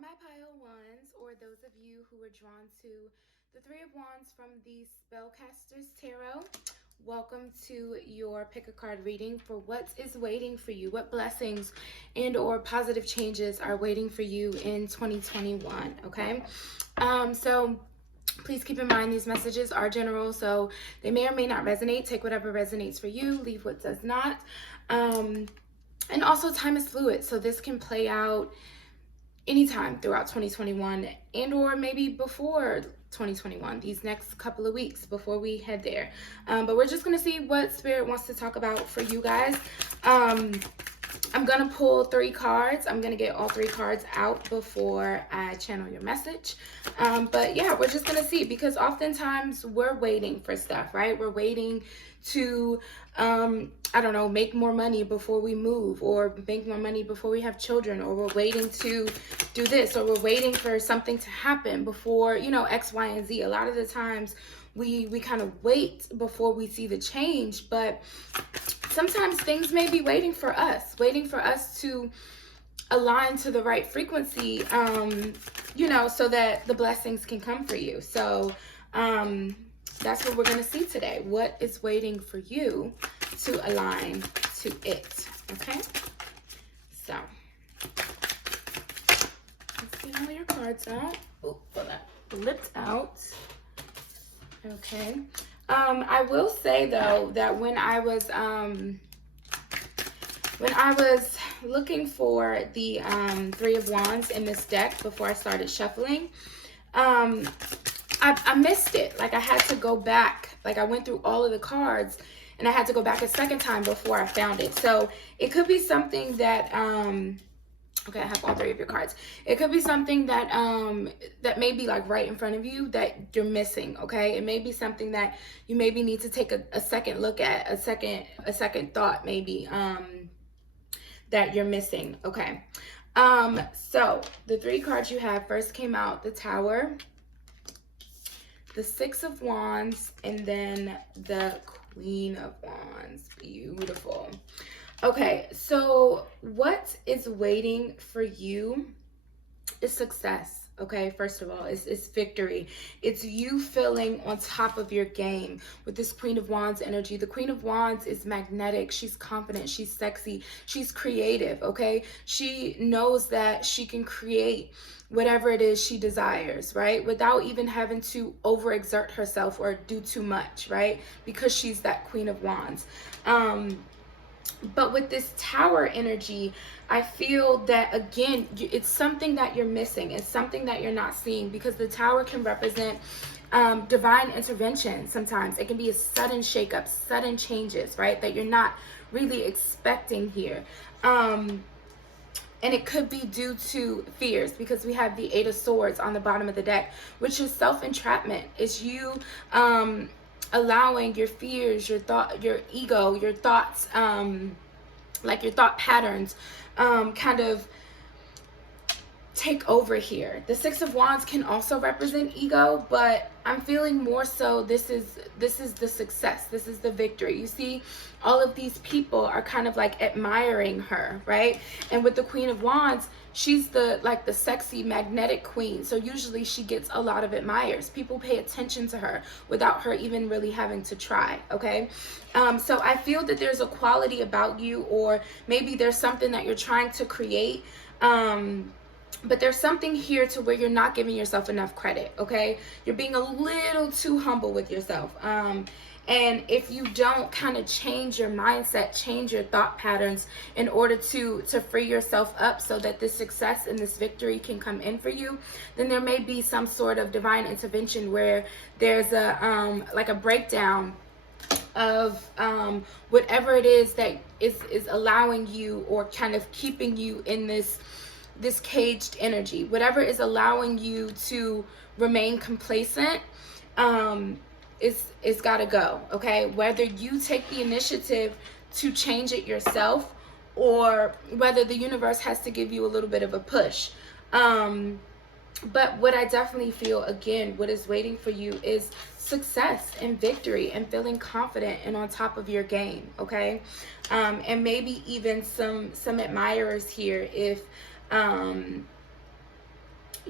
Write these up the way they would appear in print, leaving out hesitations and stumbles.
my pile ones, or those of you who are drawn to the Three of Wands from the SpellCaster's Tarot, welcome to your pick a card reading for what is waiting for you, what blessings and or positive changes are waiting for you in 2021, okay? So please keep in mind these messages are general, so they may or may not resonate. Take whatever resonates for you, leave what does not. And also time is fluid, so this can play out anytime throughout 2021 and or maybe before 2021, these next couple of weeks before we head there. But we're just gonna see what Spirit wants to talk about for you guys. I'm gonna pull 3 cards. I'm gonna get all 3 cards out before I channel your message. But yeah, we're just gonna see, because oftentimes we're waiting for stuff, right? We're waiting to, I don't know, make more money before we move, or make more money before we have children, or we're waiting to do this, or we're waiting for something to happen before, you know, X, Y, and Z. A lot of the times we kind of wait before we see the change, but sometimes things may be waiting for us to align to the right frequency, you know, so that the blessings can come for you. So that's what we're going to see today. What is waiting for you to align to it? Okay, so let's see all your cards out. Oh, that flipped out. Okay. I will say though that when I was looking for the Three of Wands in this deck before I started shuffling, I missed it. Like, I had to go back. Like, I went through all of the cards and I had to go back a second time before I found it. So it could be something that okay, I have all 3 of your cards. It could be something that that may be like right in front of you that you're missing, okay? It may be something that you maybe need to take a second look at, a second thought maybe, that you're missing, okay? So the 3 cards you have, first came out the Tower, the 6 of Wands, and then the Queen of Wands. Beautiful. Okay, so what is waiting for you is success. Okay, first of all, it's victory. It's you feeling on top of your game with this Queen of Wands energy. The Queen of Wands is magnetic. She's confident. She's sexy. She's creative, okay? She knows that she can create whatever it is she desires, right? Without even having to overexert herself or do too much, right? Because she's that Queen of Wands. But with this Tower energy, I feel that, again, it's something that you're missing. It's something that you're not seeing, because the Tower can represent divine intervention sometimes. It can be a sudden shakeup, sudden changes, right, that you're not really expecting here. And it could be due to fears, because we have the 8 of Swords on the bottom of the deck, which is self-entrapment. It's you allowing your fears, your ego, your thoughts, like your thought patterns, kind of take over here. The 6 of Wands can also represent ego, but I'm feeling more so this is the success. This is the victory. You see, all of these people are kind of like admiring her, right? And with the Queen of Wands, she's the sexy magnetic queen. So usually she gets a lot of admirers. People pay attention to her without her even really having to try, okay? So I feel that there's a quality about you, or maybe there's something that you're trying to create, but there's something here to where you're not giving yourself enough credit, okay? You're being a little too humble with yourself. And if you don't kind of change your mindset, change your thought patterns in order to free yourself up so that this success and this victory can come in for you, then there may be some sort of divine intervention where there's a like a breakdown of whatever it is that is allowing you, or kind of keeping you in this caged energy. Whatever is allowing you to remain complacent, it's got to go, okay? Whether you take the initiative to change it yourself, or whether the universe has to give you a little bit of a push. But what I definitely feel, again, what is waiting for you is success and victory and feeling confident and on top of your game, okay? And maybe even some admirers here if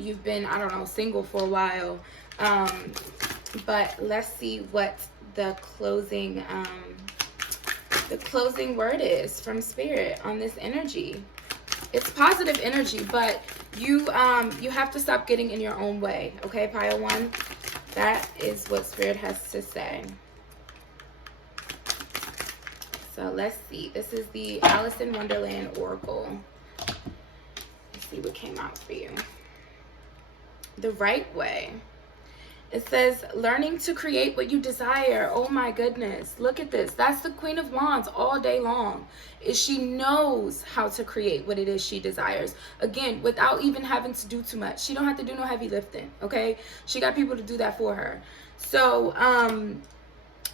you've been, I don't know, single for a while. But let's see what the closing word is from Spirit on this energy. It's positive energy, but you have to stop getting in your own way, okay, Pile 1? That is what Spirit has to say. So let's see. This is the Alice in Wonderland Oracle. Let's see what came out for you. The right way. It says, learning to create what you desire. Oh my goodness. Look at this. That's the Queen of Wands all day long. She knows how to create what it is she desires. Again, without even having to do too much. She don't have to do no heavy lifting, okay? She got people to do that for her. So,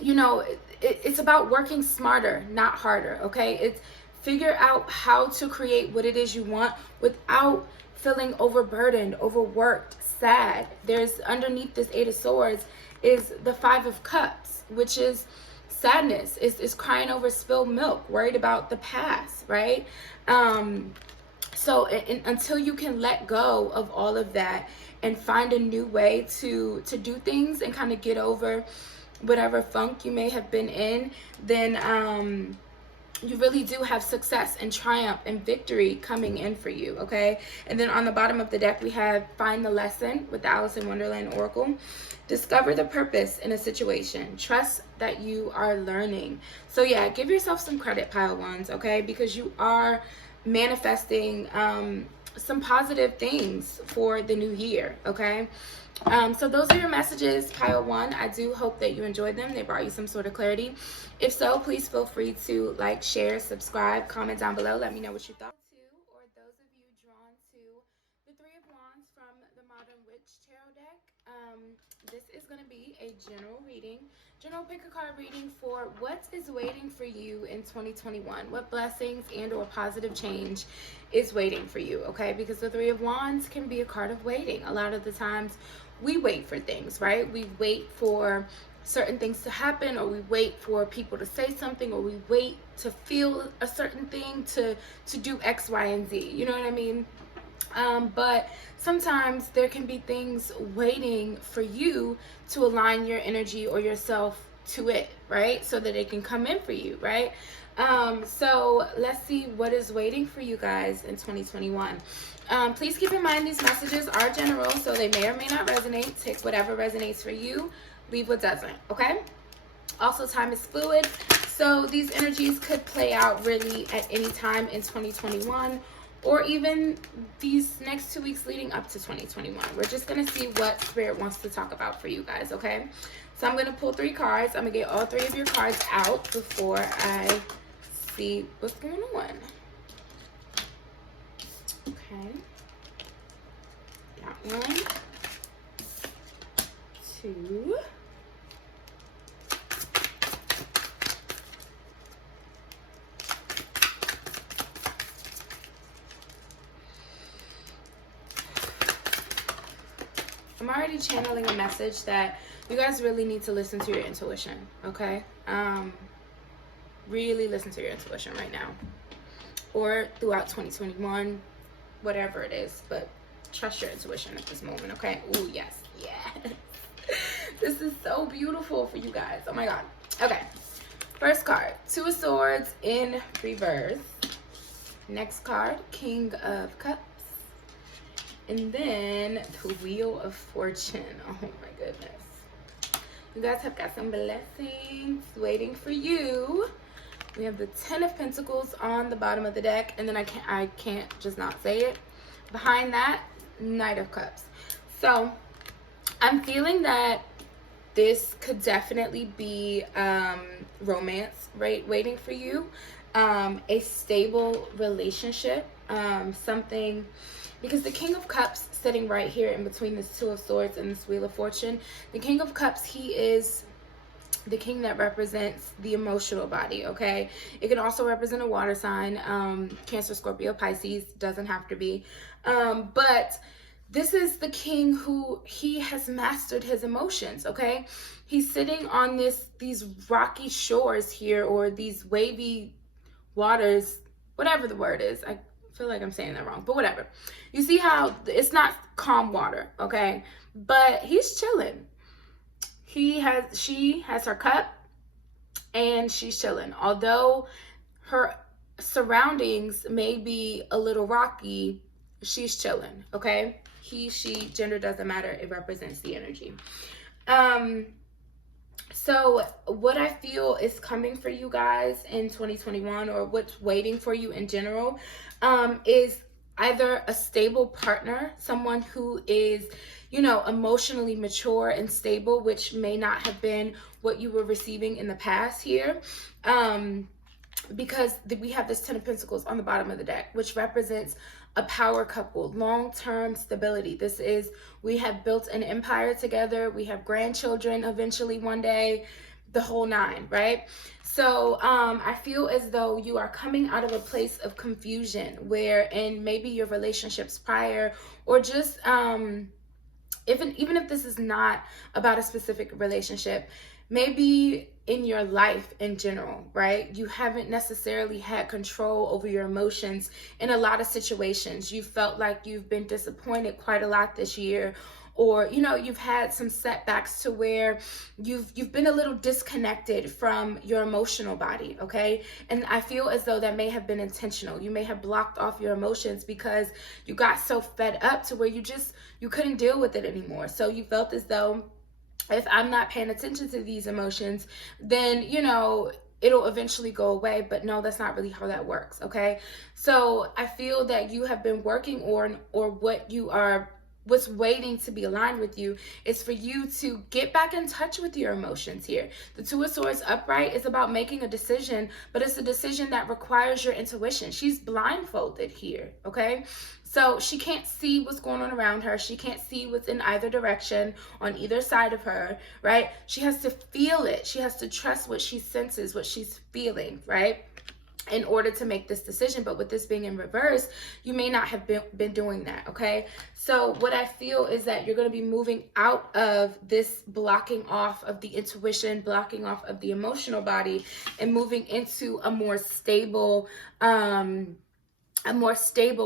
you know, it's about working smarter, not harder, okay? It's figure out how to create what it is you want without feeling overburdened, overworked, sad. There's underneath this Eight of Swords is the Five of Cups, which is sadness, is crying over spilled milk, worried about the past, right? So until you can let go of all of that and find a new way to do things and kind of get over whatever funk you may have been in, then you really do have success and triumph and victory coming in for you, okay? And then on the bottom of the deck, we have Find the Lesson with the Alice in Wonderland Oracle. Discover the purpose in a situation. Trust that you are learning. So yeah, give yourself some credit, Pile 1s, okay? Because you are manifesting some positive things for the new year, okay? So those are your messages, Pile 1. I do hope that you enjoyed them. They brought you some sort of clarity. If so, please feel free to like, share, subscribe, comment down below. Let me know what you thought. Or those of you drawn to the Three of Wands from the Modern Witch Tarot deck, this is going to be a general reading. General pick a card reading for what is waiting for you in 2021. What blessings and or positive change is waiting for you, okay? Because the Three of Wands can be a card of waiting. A lot of the times we wait for things, right? We wait for certain things to happen, or we wait for people to say something, or we wait to feel a certain thing to do X, Y, and Z. You know what I mean? But sometimes there can be things waiting for you to align your energy or yourself to it, right? So that it can come in for you, right? So let's see what is waiting for you guys in 2021. Please keep in mind these messages are general, so they may or may not resonate. Take whatever resonates for you, leave what doesn't, okay? Also, time is fluid, so these energies could play out really at any time in 2021, or even these next 2 weeks leading up to 2021. We're just gonna see what Spirit wants to talk about for you guys, okay? So I'm gonna pull 3 cards. I'm gonna get all 3 of your cards out before I see what's going on. Okay. Got 1, 2. I'm already channeling a message that you guys really need to listen to your intuition, okay? Really listen to your intuition right now. Or throughout 2021, whatever it is, but trust your intuition at this moment, okay? Ooh, yes, yes. This is so beautiful for you guys. Oh my God. Okay, first card, 2 of Swords in reverse. Next card, King of Cups. And then the Wheel of Fortune. Oh my goodness. You guys have got some blessings waiting for you. We have the 10 of Pentacles on the bottom of the deck. And then I can't just not say it. Behind that, Knight of Cups. So I'm feeling that this could definitely be romance, right, waiting for you. A stable relationship. Something... Because the King of Cups sitting right here in between this 2 of Swords and this Wheel of Fortune, the King of Cups, he is the king that represents the emotional body, okay? It can also represent a water sign, Cancer, Scorpio, Pisces, doesn't have to be. But this is the king who, he has mastered his emotions, okay? He's sitting on these rocky shores here, or these wavy waters, whatever the word is. I feel like I'm saying that wrong, but whatever. You see how it's not calm water, okay? But he's chilling. She has her cup and she's chilling. Although her surroundings may be a little rocky, she's chilling, okay? He, she, gender doesn't matter. It represents the energy. So what I feel is coming for you guys in 2021, or what's waiting for you in general, is either a stable partner, someone who is, you know, emotionally mature and stable, which may not have been what you were receiving in the past here. Because we have this Ten of Pentacles on the bottom of the deck, which represents a power couple, long-term stability. This is, we have built an empire together. We have grandchildren eventually one day, the whole nine, right? So I feel as though you are coming out of a place of confusion where in maybe your relationships prior, or just even if this is not about a specific relationship, maybe in your life in general, right? You haven't necessarily had control over your emotions in a lot of situations. You felt like you've been disappointed quite a lot this year, or you know, you've had some setbacks to where you've been a little disconnected from your emotional body, okay? And I feel as though that may have been intentional. You may have blocked off your emotions because you got so fed up to where you couldn't deal with it anymore. So you felt as though, if I'm not paying attention to these emotions, then, you know, it'll eventually go away. But no, that's not really how that works, okay? So I feel that you have been working on, or what's waiting to be aligned with you is for you to get back in touch with your emotions here. The Two of Swords upright is about making a decision, but it's a decision that requires your intuition. She's blindfolded here, okay? So she can't see what's going on around her. She can't see what's in either direction on either side of her, right? She has to feel it. She has to trust what she senses, what she's feeling, right? In order to make this decision. But with this being in reverse, you may not have been doing that, okay? So what I feel is that you're going to be moving out of this blocking off of the intuition, blocking off of the emotional body, and moving into a more stable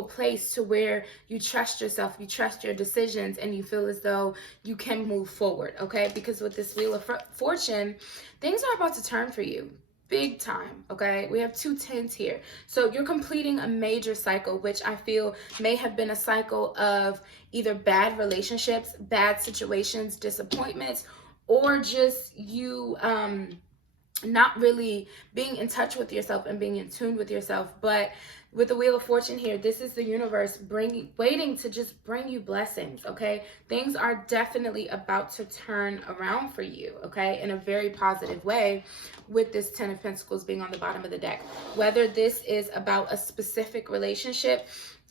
place to where you trust yourself, you trust your decisions, and you feel as though you can move forward, okay? Because with this Wheel of Fortune, things are about to turn for you. Big time, okay? We have 2 10s here. So you're completing a major cycle, which I feel may have been a cycle of either bad relationships, bad situations, disappointments, or just you not really being in touch with yourself and being in tune with yourself. But with the Wheel of Fortune here, this is the universe waiting to just bring you blessings, okay? Things are definitely about to turn around for you, okay, in a very positive way, with this Ten of Pentacles being on the bottom of the deck. Whether this is about a specific relationship,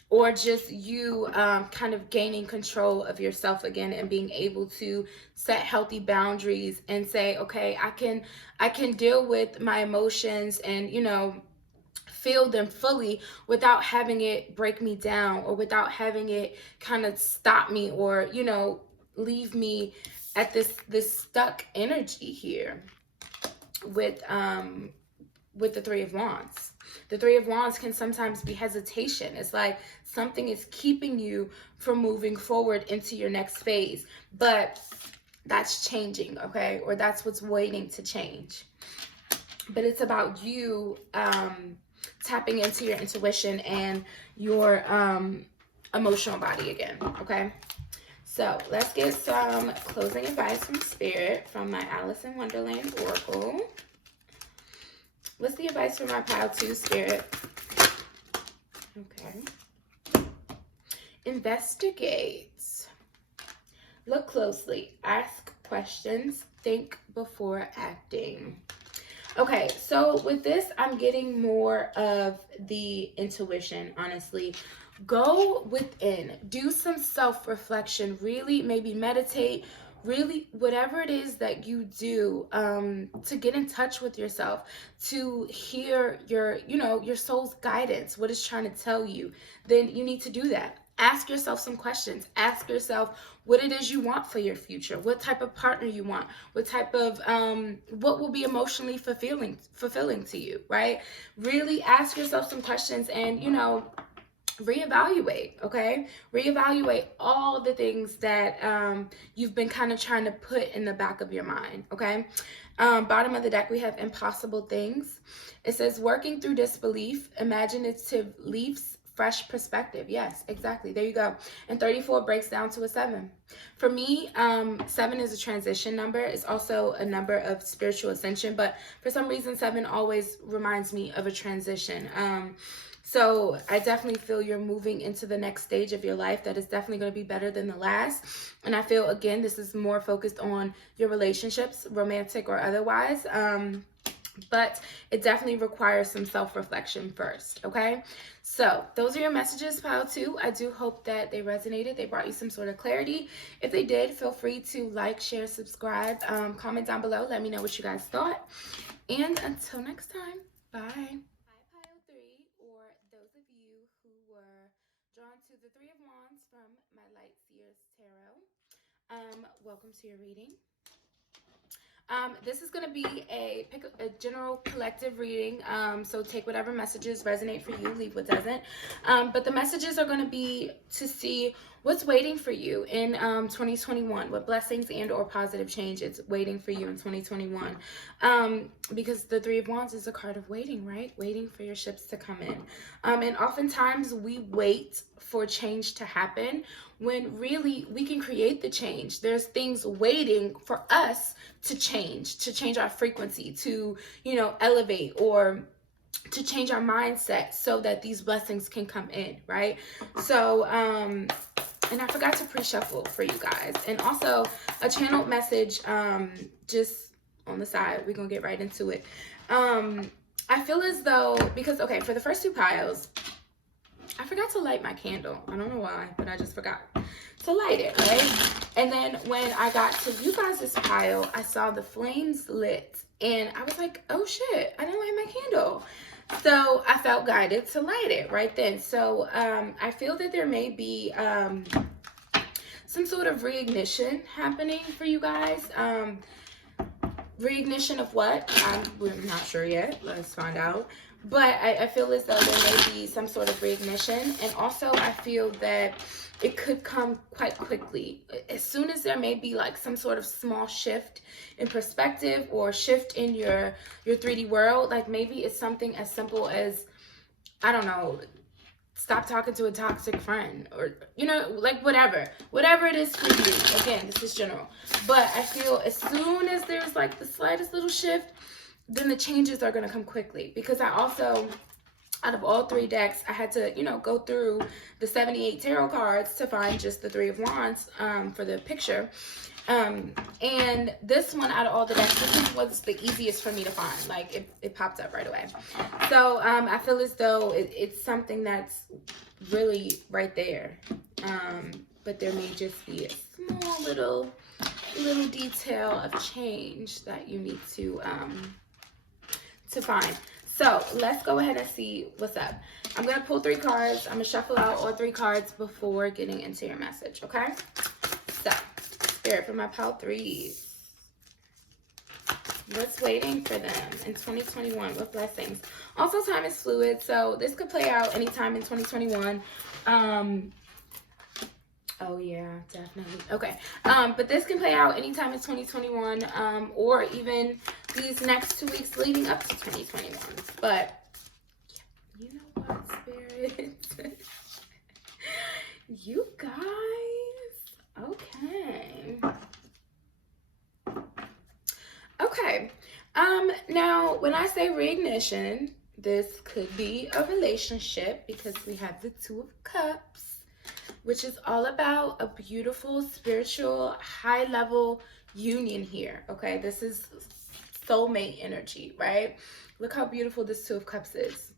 or just you kind of gaining control of yourself again and being able to set healthy boundaries and say, okay, I can deal with my emotions and, you know, feel them fully without having it break me down, or without having it kind of stop me, or, you know, leave me at this stuck energy here with the Three of Wands. The Three of Wands can sometimes be hesitation. It's like something is keeping you from moving forward into your next phase, but that's changing, okay? Or that's what's waiting to change. But it's about you tapping into your intuition and your emotional body again, okay? So let's get some closing advice from Spirit from my Alice in Wonderland Oracle. What's the advice for my pile 2, Spirit? Okay. Investigate. Look closely. Ask questions. Think before acting. Okay, so with this, I'm getting more of the intuition, honestly. Go within. Do some self-reflection. Really, maybe meditate. Really, whatever it is that you do to get in touch with yourself, to hear your, you know, your soul's guidance, what it's trying to tell you, then you need to do that. Ask yourself some questions. Ask yourself what it is you want for your future, what type of partner you want, what type of, what will be emotionally fulfilling to you, right? Really ask yourself some questions and, you know, reevaluate, okay? Reevaluate all the things that you've been kind of trying to put in the back of your mind, okay? Bottom of the deck, we have impossible things. It says working through disbelief, imaginative leaps, fresh perspective. Yes, exactly. There you go. And 34 breaks down to a 7. For me, 7 is a transition number. It's also a number of spiritual ascension, but for some reason, 7 always reminds me of a transition. So I definitely feel you're moving into the next stage of your life that is definitely going to be better than the last. And I feel, again, this is more focused on your relationships, romantic or otherwise. But it definitely requires some self-reflection first, okay? So those are your messages, pile 2. I do hope that they resonated. They brought you some sort of clarity. If they did, feel free to like, share, subscribe, comment down below. Let me know what you guys thought. And until next time, bye. Pile 3, or those of you who were drawn to the 3 of Wands from my Light Seers Tarot, welcome to your reading. This is going to be a general collective reading, so take whatever messages resonate for you, leave what doesn't. But the messages are going to be to see what's waiting for you in 2021, what blessings and or positive change it's waiting for you in 2021. Because the 3 of Wands is a card of waiting, right? Waiting for your ships to come in. And oftentimes we wait for change to happen when really we can create the change. There's things waiting for us to change our frequency, to, you know, elevate, or to change our mindset so that these blessings can come in, right? So, and I forgot to pre-shuffle for you guys. And also a channeled message, just on the side, we're gonna get right into it. I feel as though, because, okay, for the first 2 piles, I forgot to light my candle. I don't know why, but I just forgot to light it, right? And then when I got to you guys' pile, I saw the flames lit. And I was like, oh shit, I didn't light my candle. So I felt guided to light it right then. So I feel that there may be some sort of reignition happening for you guys. Reignition of what? We're not sure yet. Let's find out. But I feel as though there may be some sort of reignition. And also I feel that it could come quite quickly. As soon as there may be like some sort of small shift in perspective or shift in your 3D world, like maybe it's something as simple as, I don't know, stop talking to a toxic friend, or, you know, like whatever it is for you. Again, this is general. But I feel as soon as there's like the slightest little shift, then the changes are going to come quickly. Because I also, out of all 3 decks, I had to, you know, go through the 78 tarot cards to find just the 3 of Wands for the picture. And this one, out of all the decks, this one was the easiest for me to find. Like, it popped up right away. So I feel as though it's something that's really right there. But there may just be a small little detail of change that you need to find. So let's go ahead and see what's up. I'm going to pull 3 cards. I'm going to shuffle out all 3 cards before getting into your message, okay? So, Spirit, for my pile 3s. What's waiting for them in 2021? What blessings? Also, time is fluid, so this could play out anytime in 2021. Oh yeah, definitely. Okay. But this can play out anytime in 2021, or even these next 2 weeks leading up to 2021. But you know what, Spirit? You guys. Okay. Okay. Now when I say reignition, this could be a relationship, because we have the 2 of Cups, which is all about a beautiful, spiritual, high-level union here, okay? This is soulmate energy, right? Look how beautiful this 2 of Cups is.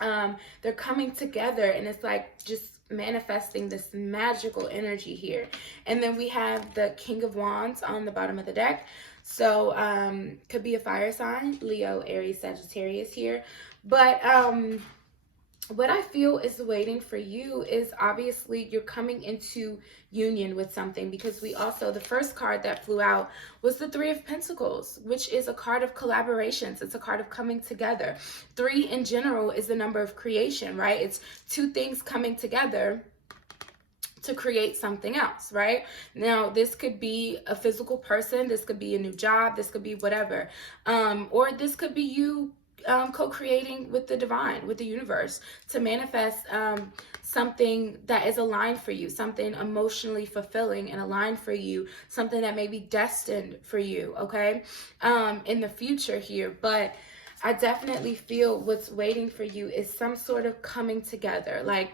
They're coming together, and it's like just manifesting this magical energy here. And then we have the King of Wands on the bottom of the deck. So, could be a fire sign, Leo, Aries, Sagittarius here. But, what I feel is waiting for you is obviously you're coming into union with something, because we also, the first card that flew out was the Three of Pentacles, which is a card of collaborations. It's a card of coming together. Three in general is the number of creation, right? It's two things coming together to create something else, right? Now, this could be a physical person, this could be a new job, this could be whatever, or this could be you co-creating with the divine, with the universe, to manifest something that is aligned for you, something emotionally fulfilling and aligned for you, something that may be destined for you, okay, in the future here. But I definitely feel what's waiting for you is some sort of coming together. Like,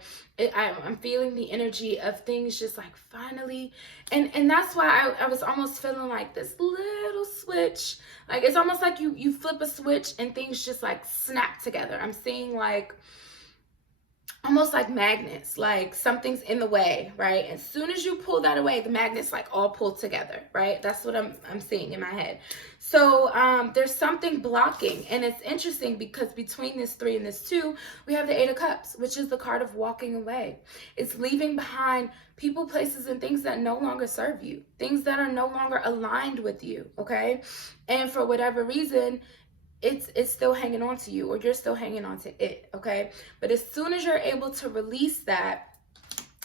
I'm feeling the energy of things just like finally, and that's why I was almost feeling like this little switch. Like, it's almost like you flip a switch and things just like snap together. I'm seeing like almost like magnets, like something's in the way, right? As soon as you pull that away, the magnets like all pull together, right? That's what I'm seeing in my head. So there's something blocking, and it's interesting because between this 3 and this 2, we have the 8 of Cups, which is the card of walking away. It's leaving behind people, places, and things that no longer serve you, things that are no longer aligned with you, okay? And for whatever reason, it's still hanging on to you, or you're still hanging on to it, okay? But as soon as you're able to release that,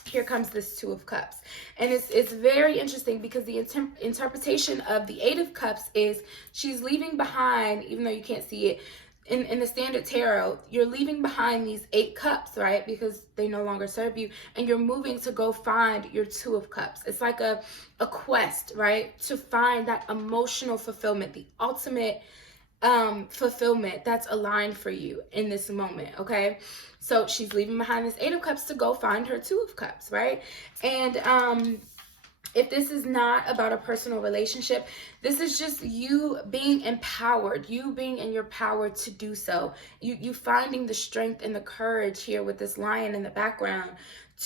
here comes this 2 of Cups. And it's very interesting because the interpretation of the 8 of Cups is she's leaving behind, even though you can't see it, in the standard tarot, you're leaving behind these 8 cups, right? Because they no longer serve you, and you're moving to go find your 2 of Cups. It's like a quest, right? To find that emotional fulfillment, the ultimate fulfillment that's aligned for you in this moment, okay? So she's leaving behind this 8 of Cups to go find her 2 of Cups, right? And if this is not about a personal relationship, this is just you being empowered, you being in your power to do so. You finding the strength and the courage here with this lion in the background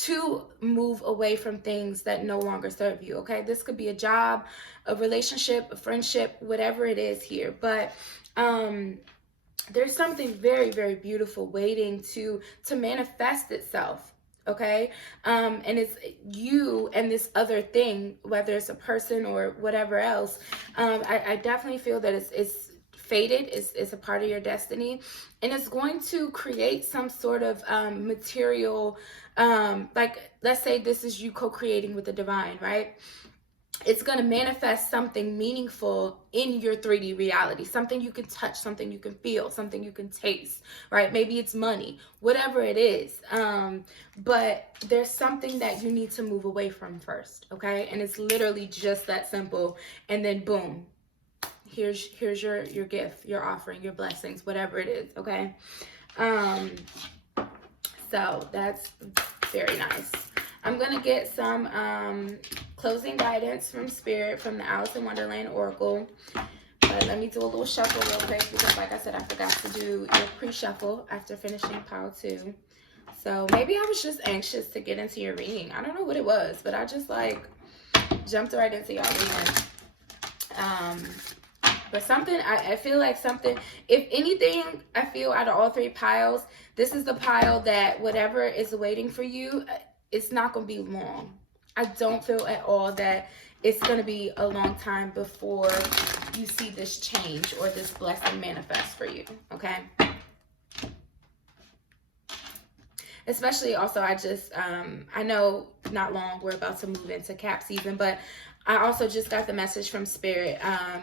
to move away from things that no longer serve you, okay? This could be a job, a relationship, a friendship, whatever it is here. But there's something very, very beautiful waiting to manifest itself, okay? And it's you and this other thing, whether it's a person or whatever else. I definitely feel that it's fated, it's a part of your destiny, and it's going to create some sort of material, like, let's say this is you co-creating with the divine, right? It's going to manifest something meaningful in your 3D reality, something you can touch, something you can feel, something you can taste, right? Maybe it's money, whatever it is. But there's something that you need to move away from first, okay? And it's literally just that simple. And then boom, here's your gift, your offering, your blessings, whatever it is, okay? So that's very nice. I'm going to get some closing guidance from Spirit from the Alice in Wonderland Oracle. But let me do a little shuffle real quick because, like I said, I forgot to do your pre-shuffle after finishing pile 2. So maybe I was just anxious to get into your reading. I don't know what it was, but I just like jumped right into y'all reading. But something, I feel like something, if anything, I feel out of all 3 piles, this is the pile that whatever is waiting for you, it's not going to be long. I don't feel at all that it's going to be a long time before you see this change or this blessing manifest for you, okay? Especially also, I know not long we're about to move into Cap season, but I also just got the message from Spirit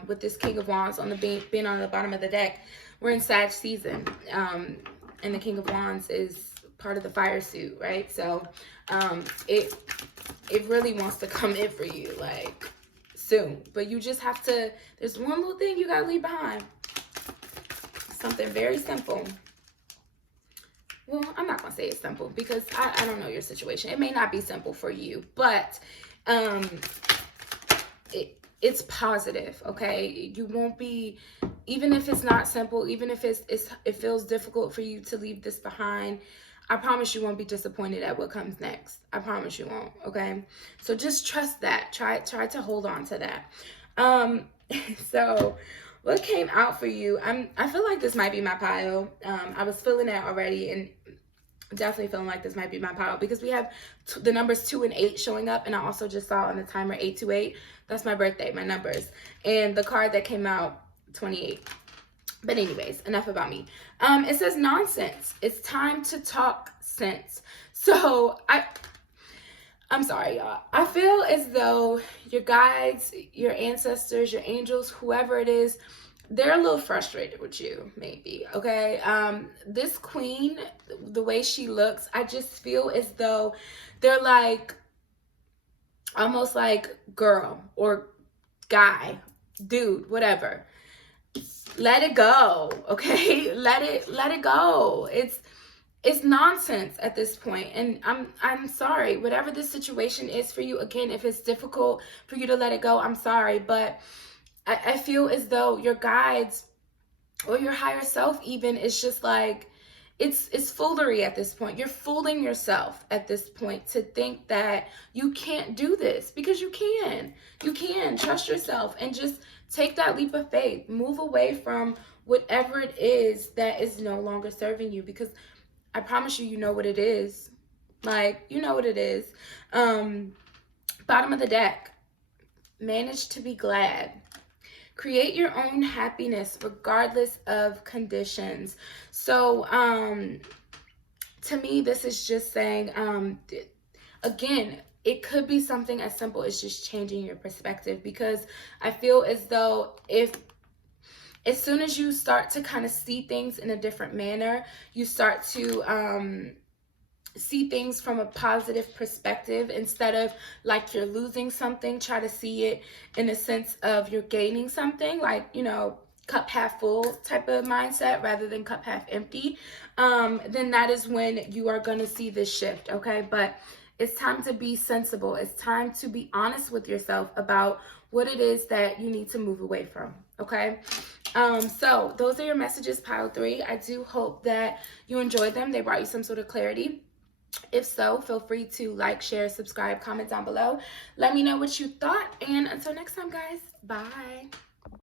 with this King of Wands on being on the bottom of the deck. We're in Sag season, and the King of Wands is part of the fire suit, right? So it really wants to come in for you like soon, but you just have to, there's one little thing you gotta leave behind. Something very simple. Well, I'm not gonna say it's simple because I don't know your situation. It may not be simple for you, but it's positive, okay? You won't be, even if it's not simple, even if it feels difficult for you to leave this behind, I promise you won't be disappointed at what comes next. I promise you won't, okay? So just trust that. Try to hold on to that. So what came out for you? I feel like this might be my pile. I was feeling it already, and Definitely feeling like this might be my pile because we have the numbers 2 and 8 showing up, and I also just saw on the timer 828. That's my birthday, my numbers, and the card that came out 28. But anyways, enough about me. It says nonsense. It's time to talk sense. So I'm sorry, y'all. I feel as though your guides, your ancestors, your angels, whoever it is, they're a little frustrated with you, maybe. Okay. This queen, the way she looks, I just feel as though they're like almost like girl or guy, dude, whatever. Let it go. Okay. Let it go. It's nonsense at this point, and I'm sorry, whatever this situation is for you. Again, if it's difficult for you to let it go, I'm sorry, but I feel as though your guides or your higher self even is just like, it's foolery at this point. You're fooling yourself at this point to think that you can't do this, because you can trust yourself and just take that leap of faith. Move away from whatever it is that is no longer serving you, because I promise you, you know what it is. Like, you know what it is. Bottom of the deck. Manage to be glad. Create your own happiness regardless of conditions. So, to me, this is just saying, again, it could be something as simple as just changing your perspective, because I feel as though as soon as you start to kind of see things in a different manner, you start to see things from a positive perspective. Instead of like you're losing something, try to see it in a sense of you're gaining something, like, you know, cup half full type of mindset rather than cup half empty. Then that is when you are going to see this shift. Okay. But it's time to be sensible. It's time to be honest with yourself about what it is that you need to move away from. Okay. So those are your messages, pile 3. I do hope that you enjoyed them. They brought you some sort of clarity. If so, feel free to like, share, subscribe, comment down below. Let me know what you thought. And until next time, guys, bye.